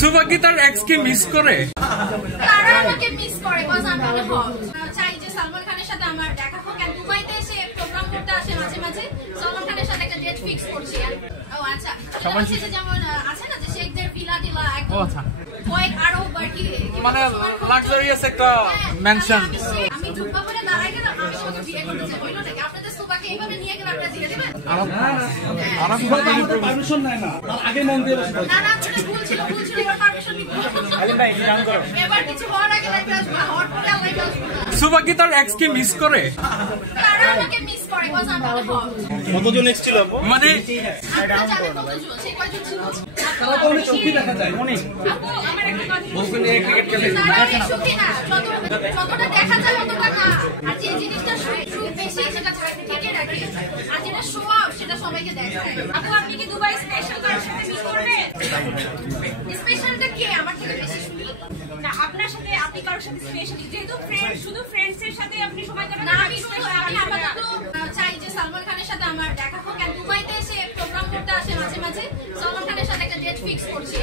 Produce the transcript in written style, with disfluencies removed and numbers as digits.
সুবা কি তার এক্স কে মিস করে? তারা আমাকে মিস করে কজ আমি অনেক হট। চাই যে সালমান খানের সাথে আমার দেখা হোক। আর দুবাইতে এসে প্রোগ্রাম করতে আসে মাঝে মাঝে। সালমান খানের সাথে একটা ডেট ফিক্স করছি। ও আচ্ছা, সবার শেষে যেমন আছে না যে শেখদের ভিলা টিলা একদম হোয়াইট আরো বাকি মানে লাক্সারিয়াস একটা ম্যানশন। আমি ঢুকবা করে দাঁড়াই গেলাম, আমি শুধু বিয়ে করতে চাই। হইলো নাকি আপনাদের সুবাকে এইভাবে নিয়ে গেলে আপনারা দিয়ে দিবেন? পারমিশন নেয় না, তার আগে মন দিয়ে বসে না না, ভুল ছিল এবার পারমিশন নিব। এবার কিছু হওয়ার আগে লাগবে আসবে, হট করে আল্লাহ আসবে। সুবা কি তার এক্স কে মিস করে? তারা আমাকে মিস করে কজ আমি অনেক হট। কতজন এক্স ছিল আপু? মানে আপনারা জানেন কতজন? সেই কয়জন ছিল? তারা তো অনেক সুখী দেখা যায়। আপু আমার একটা কথা বলবেন, ক্রিকেট খেলে সুখী না, যতটা দেখা যায় ততটা না। আর যে জিনিসটা সুখ বেশি সেটা ঢেকে রাখে, আর যেটা শো অফ সেটা সবাইকে দেখায়। আপু আপনি কি দুবাই স্পেশাল কারোর সাথে মিট করবেন? স্পেশালটা কে আমার থেকে বেশি সুখী? না আপনার সাথে আপনি কারোর সাথে স্পেশালি যেহেতু ফ্রেন্ড শুধু ফ্রেন্ডস এর সাথে আপনি সময় কাটান না, আমি আপাতত চাই যে সালমান খানের সাথে আমার দেখা হোক। আর দুবাইতে এসে প্রোগ্রাম করতে আসে মাঝে মাঝে। সালমান খানের সাথে একটা ডেট ফিক্স করছি।